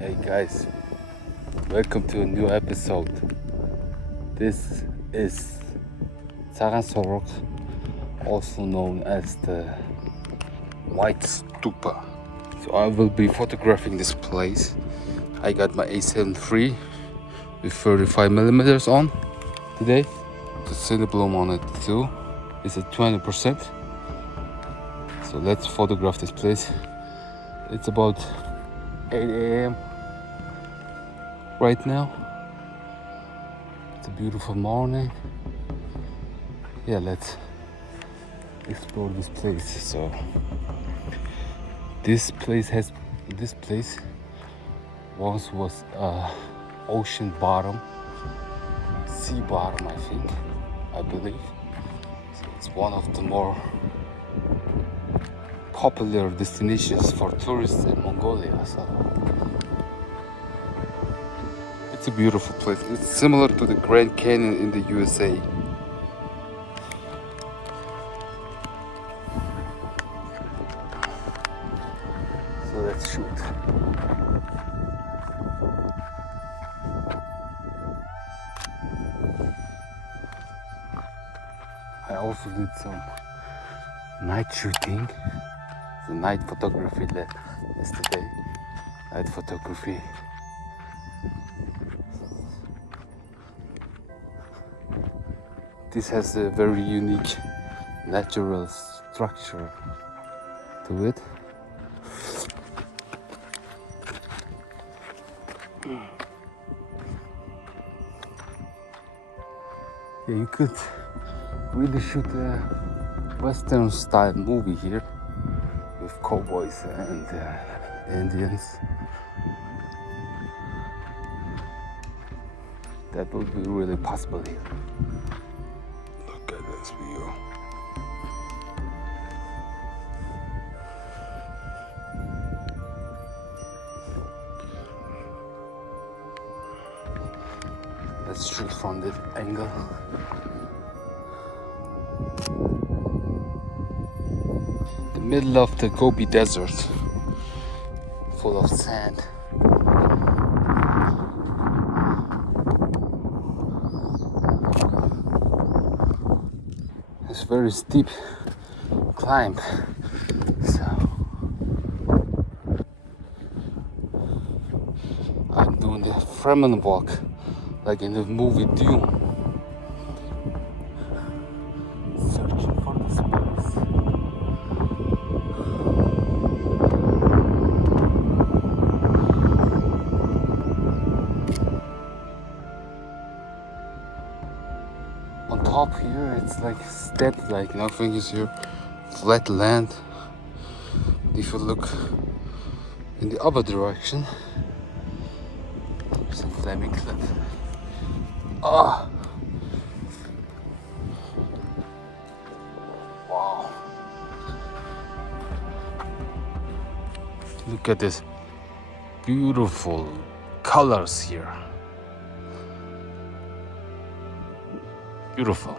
Hey guys, welcome to a new episode. This is Sorok, also known as the White Stupa. So I will be photographing this place. I got my A7 III with 35mm on today. The Cinebloom on it too is at 20%. So let's photograph this place. It's about 8 a.m. right now. It's a beautiful morning. Yeah, let's explore this place. So this place once was ocean bottom, sea bottom, I believe. So it's one of the more popular destinations for tourists in Mongolia. So it's a beautiful place. It's similar to the Grand Canyon in the USA. So let's shoot. I also did some night shooting, the night photography yesterday. Night photography. This has a very unique natural structure to it. Yeah, you could really shoot a Western style movie here with cowboys and Indians. That would be really possible here. Look at this view. Let's shoot from this angle. The middle of the Gobi desert, full of sand. It's very steep climb, so I'm doing the Fremen walk like in the movie Dune. Searching for the space. On top here, it's like stepped, like nothing is here, flat land. If you look in the other direction, there's a flaming cliff. Ah! Wow! Look at this beautiful colors here. Beautiful.